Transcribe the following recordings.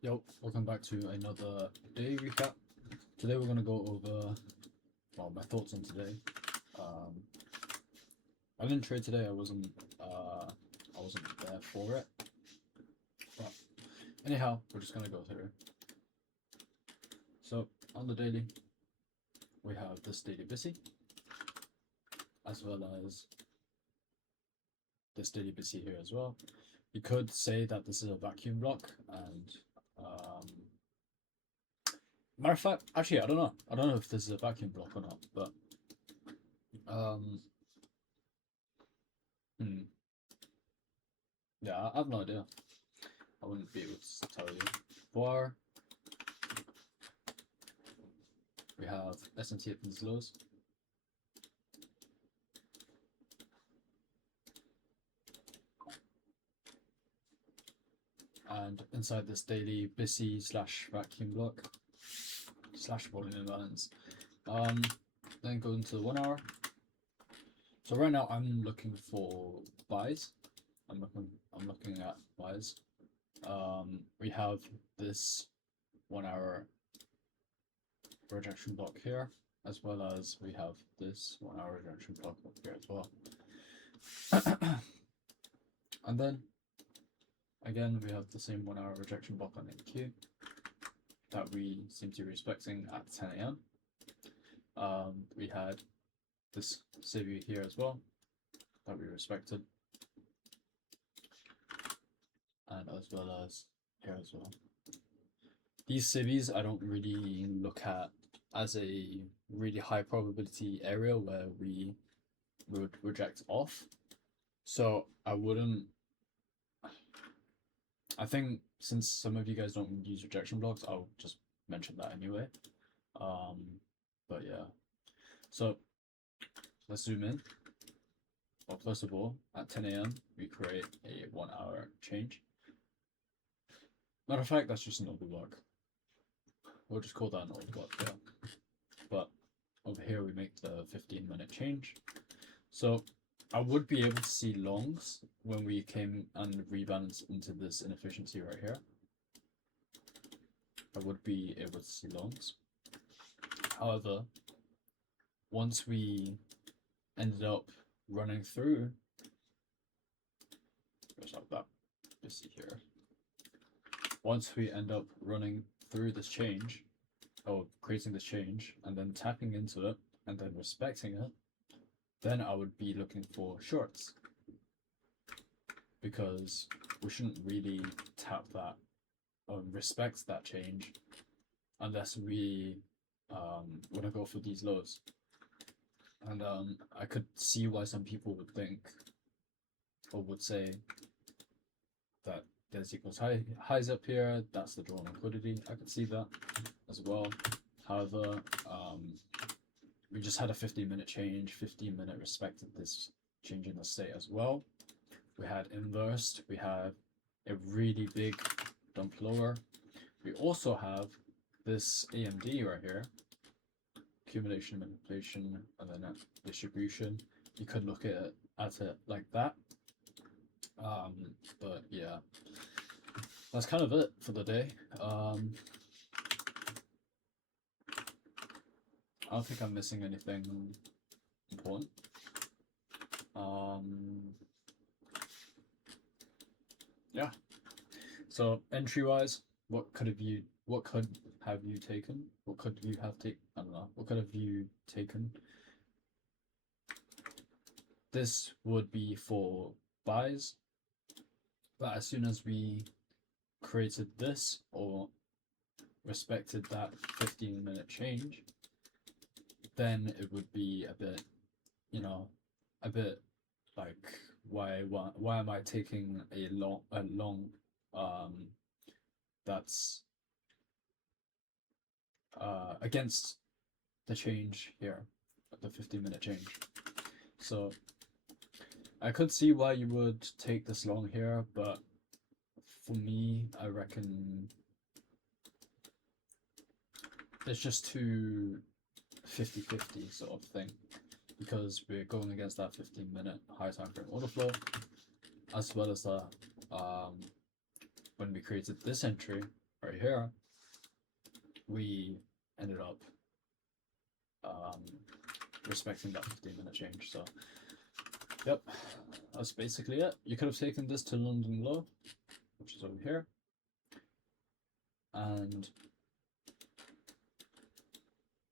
Yo, welcome back to another day recap. Today we're gonna go over, well, my thoughts on today. Um, I didn't trade today. I wasn't there for it. But anyhow, we're just gonna go through. So on the daily, we have this daily busy, as well as this daily busy here as well. You could say that this is a vacuum block, and matter of fact, actually, I don't know. I don't know if this is a vacuum block or not, but um, hmm, yeah, I have no idea. I wouldn't be able to tell you. Bar, we have SMT at these lows. And inside this daily busy slash vacuum block slash volume imbalance. Then go into the 1 hour. So right now I'm looking for buys. I'm looking at buys. We have this 1 hour rejection block here, as well as we have this 1 hour rejection block up here as well. And then again we have the same 1 hour rejection block on NQ that we seem to be respecting at 10 a.m. We had this civvy here as well that we respected, and as well as here as well. These civvies I don't really look at as a really high probability area where we would reject off, so I wouldn't. I think since some of you guys don't use rejection blocks, I'll just mention that anyway. But yeah, so let's zoom in. Well, first of all, at 10 a.m. we create a 1 hour change. Matter of fact, that's just an overblock. We'll just call that an overblock there. But over here we make the 15-minute change. So I would be able to see longs when we came and rebalanced into this inefficiency right here. I would be able to see longs. However, once we ended up running through, just like that, busy here. Once we end up running through this change, or creating this change, and then tapping into it, and then respecting it, then I would be looking for shorts. Because we shouldn't really tap that or respect that change unless we want to go for these lows. And I could see why some people would think or would say that there's equals highs up here, that's the drawn liquidity. I could see that as well. However, we just had a 15-minute change, 15-minute respected this change in the state as well. We had inversed, we have a really big dump lower. We also have this AMD right here, accumulation, manipulation, and then distribution. You could look at it like that. But yeah, that's kind of it for the day. I don't think I'm missing anything important. Yeah. So entry wise, what could have you taken? What could you have taken? I don't know. What could have you taken? This would be for buys, but as soon as we created this or respected that 15-minute change, then it would be a bit, a bit like why am I taking a long that's against the change here, the 15-minute change. So I could see why you would take this long here, but for me, I reckon it's just too 50-50 sort of thing, because we're going against that 15-minute high time frame order flow, as well as the when we created this entry, right here, we ended up respecting that 15-minute change. So, yep, that's basically it. You could have taken this to London low, which is over here, and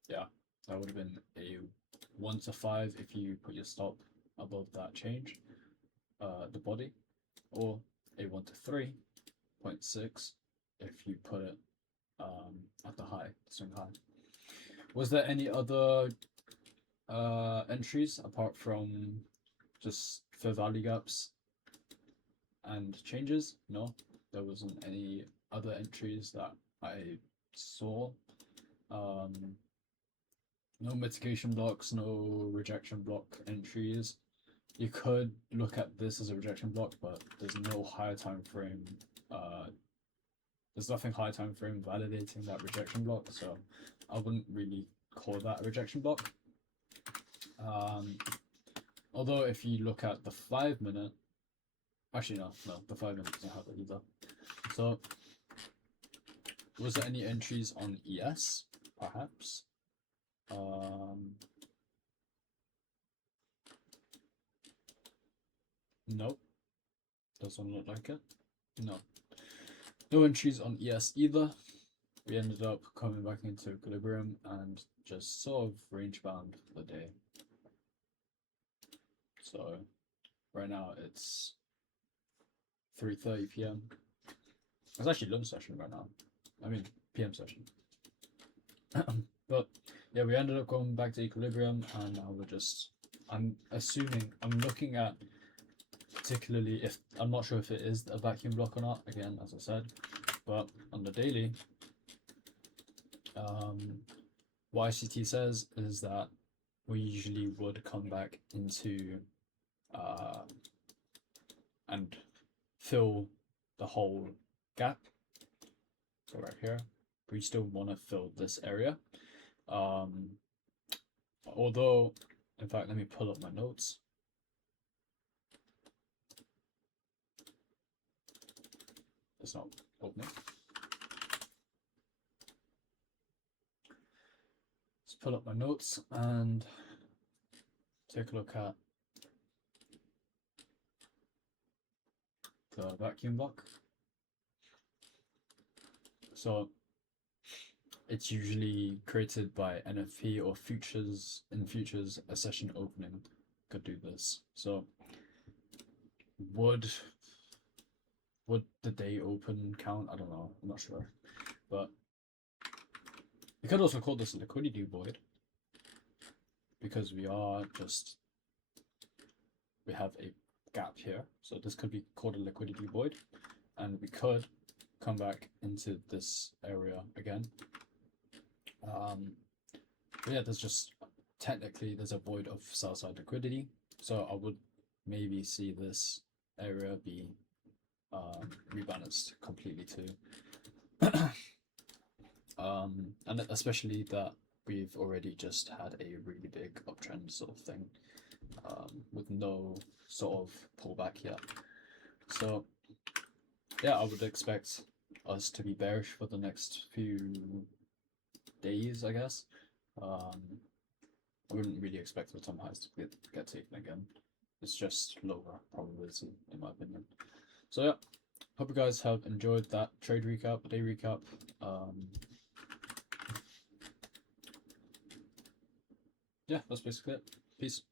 yeah, that would have been a 1 to 5 if you put your stop above that change, the body, or a 1 to 3.6 if you put it at the high, swing high. Was there any other entries apart from just fair value gaps and changes? No, there wasn't any other entries that I saw. No mitigation blocks, no rejection block entries. You could look at this as a rejection block, but there's no higher time frame. There's nothing higher time frame validating that rejection block, so I wouldn't really call that a rejection block. Although if you look at the 5 minute, actually no, the 5 minute doesn't have it either. So was there any entries on ES, perhaps? Nope, doesn't look like it. No entries on ES either. We ended up coming back into equilibrium and just sort of range bound for the day. So right now it's 3:30 p.m. It's actually lunch session right now. I mean PM session. But yeah, we ended up going back to equilibrium, and now we're just, I'm looking at, particularly if, I'm not sure if it is a vacuum block or not, again, as I said, but on the daily, what ICT says is that we usually would come back into and fill the whole gap. So right here, we still want to fill this area. Although, in fact, let me pull up my notes. It's not opening. Let's pull up my notes and take a look at the vacuum block. So it's usually created by NFP or futures. In futures, a session opening could do this. So would the day open count? I don't know, I'm not sure. But you could also call this a liquidity void, because we have a gap here. So this could be called a liquidity void, and we could come back into this area again. Yeah, technically there's a void of sell side liquidity, so I would maybe see this area be rebalanced completely too. And especially that we've already just had a really big uptrend sort of thing, with no sort of pullback yet. So yeah, I would expect us to be bearish for the next few days, I guess. I wouldn't really expect the time highs to get taken again. It's just lower probability, in my opinion. So yeah, hope you guys have enjoyed that trade recap, day recap. Yeah, that's basically it. Peace.